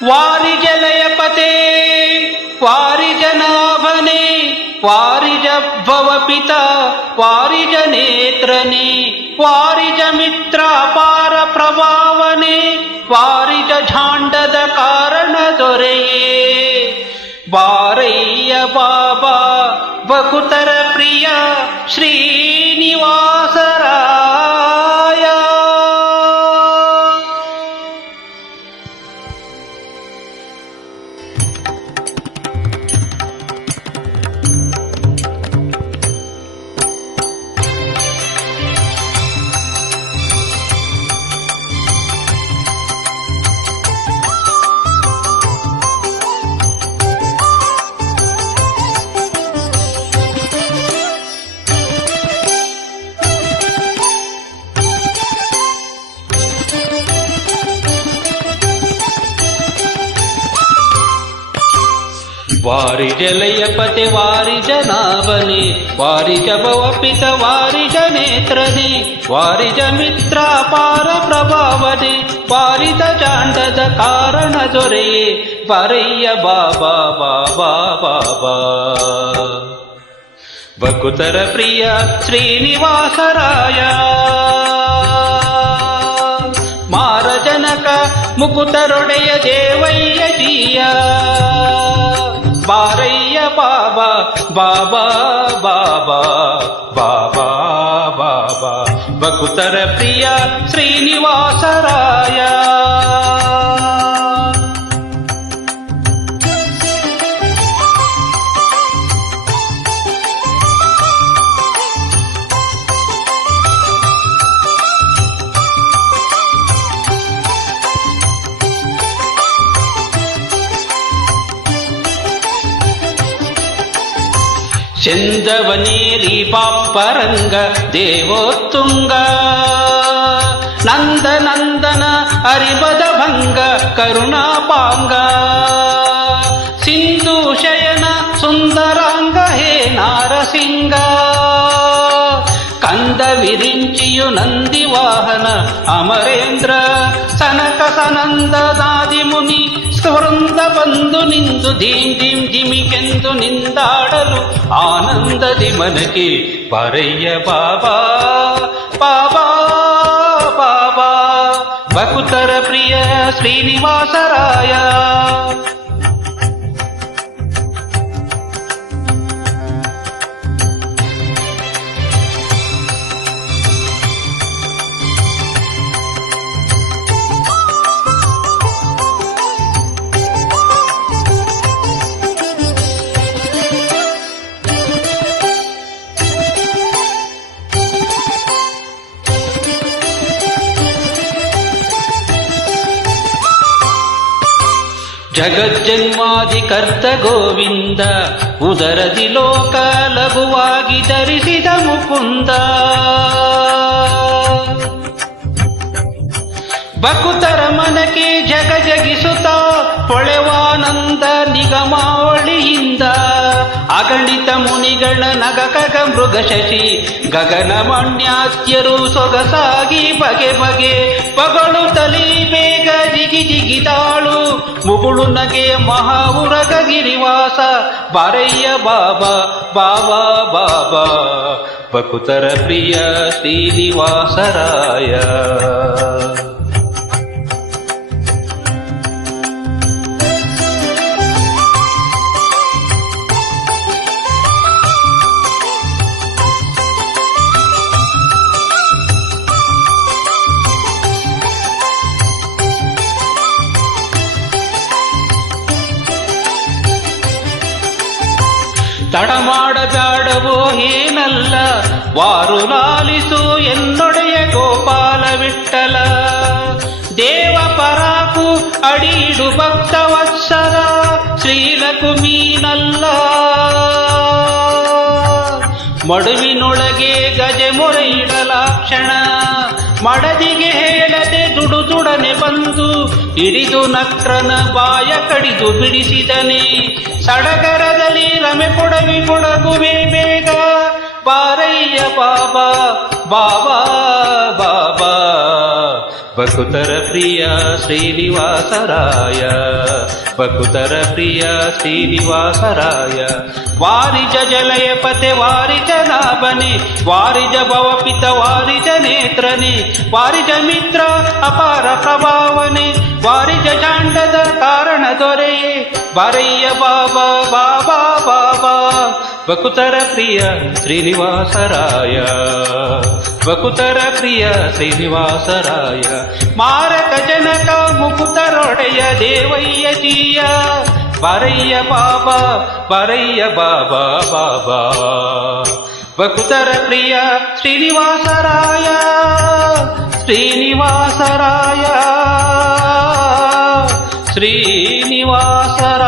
ವಾರಿಜಲಯಪತೆ ವಾರಿಜನಾಭನೆ ವಾರಿಜ ಭವಪಿತ ವಾರಿಜ ನೇತ್ರನೆ ವಾರಿಜ ಮಿತ್ರ ಅಪಾರ ಪ್ರಭಾವನೆ ವಾರಿಜ ಝಾಂಡದ ಕಾರಣ ದೊರೆಯೇ ಬಾರಯ್ಯ ಬಾಬಾ ಬಕುತರ ಪ್ರಿಯ ಶ್ರೀನಿವಾಸರಾಯ. ವಾರಿಜಲಯಪತೆ ವಾರಿಜನಾಭನೆ ವಾರಿಜ ಭವಪಿತ ವಾರಿಜ ನೇತ್ರನೆ ವಾರಿಜ ಮಿತ್ರ ಅಪಾರ ಪ್ರಭಾವನೆ ವಾರಿಜ ಚಾಂಡದ ಕಾರಣ ದೊರೆಯೇ ಬಾರಯ್ಯ ಬಾಬಾ ಬಾಬಾ ಬಾಬಾ ಬಕುತರ ಪ್ರಿಯ ಶ್ರೀನಿವಾಸರಾಯ. ಮಾರಜನಕ ಮುಕುತರೊಡೆಯ ದೇವಯ್ಯ ಜೀಯ ಬಾರಯ್ಯ ಬಾಬಾ ಬಾಬಾ ಬಾಬಾ ಬಾಬಾ ಬಾಬಾ ಬಕುತರ ಪ್ರಿಯ ಶ್ರೀನಿವಾಸರಾಯ. ಚಂದವನೇರಿ ಪಾಪ್ಪರಂಗ ದೇವೋತ್ತುಂಗ ನಂದನಂದನ ಅರಿಬದ ಭಂಗ ಕರುಣಾಪಾಂಗ ಸಿಂಧು ಶಯನ ಸುಂದರಾಂಗ ಹೇ ನಾರಸಿಂಗ ಕಂದ ವಿರಿಂಚಿಯು ನಂದಿ ವಾಹನ ಅಮರೇಂದ್ರ ಸನಕ ಸನಂದದಾದಿ ಮುನಿ ವೃಂದ ಬಂದು ನಿಂದು ಧೀಂ ಧೀಂ ಧಿಮಿಕೆಂದು ನಿಂದಾಡಲು ಆನಂದದಿ ಮನಕ್ಕೆ ಬಾರಯ್ಯ ಬಾಬಾ ಬಾಬಾ ಬಾಬಾ ಬಕುತರ ಪ್ರಿಯ ಶ್ರೀನಿವಾಸರಾಯ. ಜಗಜ್ಜನ್ಮಾದಿಕರ್ತ ಗೋವಿಂದ ಉದರದಿ ಲೋಕ ಲಘುವಾಗಿ ಧರಿಸಿದ ಮುಕುಂದ ಬಕುತರ ಮನಕ್ಕೆ ಜಗ ಜಗಿಸುತ್ತ ಪೊಳೆವಾನಂದ ನಿಗಮಾವಳಿಯಿಂದ ಅಗಣಿತ ಮುನಿಗಳ ನಗಕಗ ಮೃಗ ಶಶಿ ಗಗನ ಮಣ್ಯಾತ್ಯರು ಸೊಗಸಾಗಿ ಬಗೆ ಬಗೆ ಪಗಳು ತಲಿ ಬೇಗ ಜಿಗಿ ಜಿಗಿದಾಳು ಮುಗುಳು ನಗೆಯ ಮಹಾವುರಗ ಗಿರಿವಾಸ ಬಾರಯ್ಯ ಬಾಬಾ ಬಾಬಾ ಬಾಬಾ ಬಕುತರ ಪ್ರಿಯ ಶ್ರೀನಿವಾಸರಾಯ. ತಡ ಮಾಡಬೇಡವೋ ಏನಲ್ಲ ವಾರು ಲಾಲಿಸು ಎನ್ನೊಡೆಯ ಗೋಪಾಲ ವಿಠಲ ದೇವ ಪರಾಕು ಅಡೀಡು ಭಕ್ತ ವತ್ಸರ ಶ್ರೀಲಕುಮೀನಲ್ಲ ಮಡುವಿನೊಳಗೆ ಗಜೆ ಮೊರೆ ಇಡಲಾಕ್ಷಣ ಮಡದಿಗೆ ಹೇಳದೆ ದುಡುದುಡನೆ ಬಂದು ಹಿಡಿದು ನಕ್ರನ ಬಾಯ ಕಡಿದು ಬಿಡಿಸಿದನೆ ಸಡಗರದಲ್ಲಿ ರಮೆ ಕೊಡವಿ ಕೊಡಗುವೆ ಬೇಗ ಬಾರಯ್ಯ ಬಾಬಾ ಬಾಬಾ ಬಾಬಾ ಬಕುತರ ಪ್ರಿಯ ಶ್ರೀನಿವಾಸರಾಯ, ಬಕುತರ ಪ್ರಿಯ ಶ್ರೀನಿವಾಸರಾಯ. ವಾರಿಜ ಜಲಯ ಪತೆ ವಾರಿಜ ನಾಭನೆ, ವಾರಿಜ ಭವಪಿತ ವಾರಿಜ ನೇತ್ರನೆ, ವಾರಿಜ ಮಿತ್ರ ಅಪಾರ ಪ್ರಭಾವನೆ, ವಾರಿಜ ಜಾಂಡದ ಕಾರಣ ದೊರೆಯೇ ಬಾರಯ್ಯ ಬಾಬಾ ಬಾಬಾ ಬಾಬಾ. ಬಕುತರ ಪ್ರಿಯ ಶ್ರೀನಿವಾಸರಾಯ, ಬಕುತರ ಪ್ರಿಯ ಶ್ರೀನಿವಾಸರಾಯ. ಮಾರಕ ಜನಕ ಮುಕುತರೊಡೆಯ ದೇವಯ್ಯ ಜೀಯ, ಬಾರಯ್ಯ ಬಾಬಾ ಬಾರಯ್ಯ ಬಾಬಾ ಬಾಬಾ. ಬಕುತರ ಪ್ರಿಯ ಶ್ರೀನಿವಾಸರಾಯ, ಶ್ರೀನಿವಾಸರಾಯ, ಶ್ರೀನಿವಾಸರಾಯ.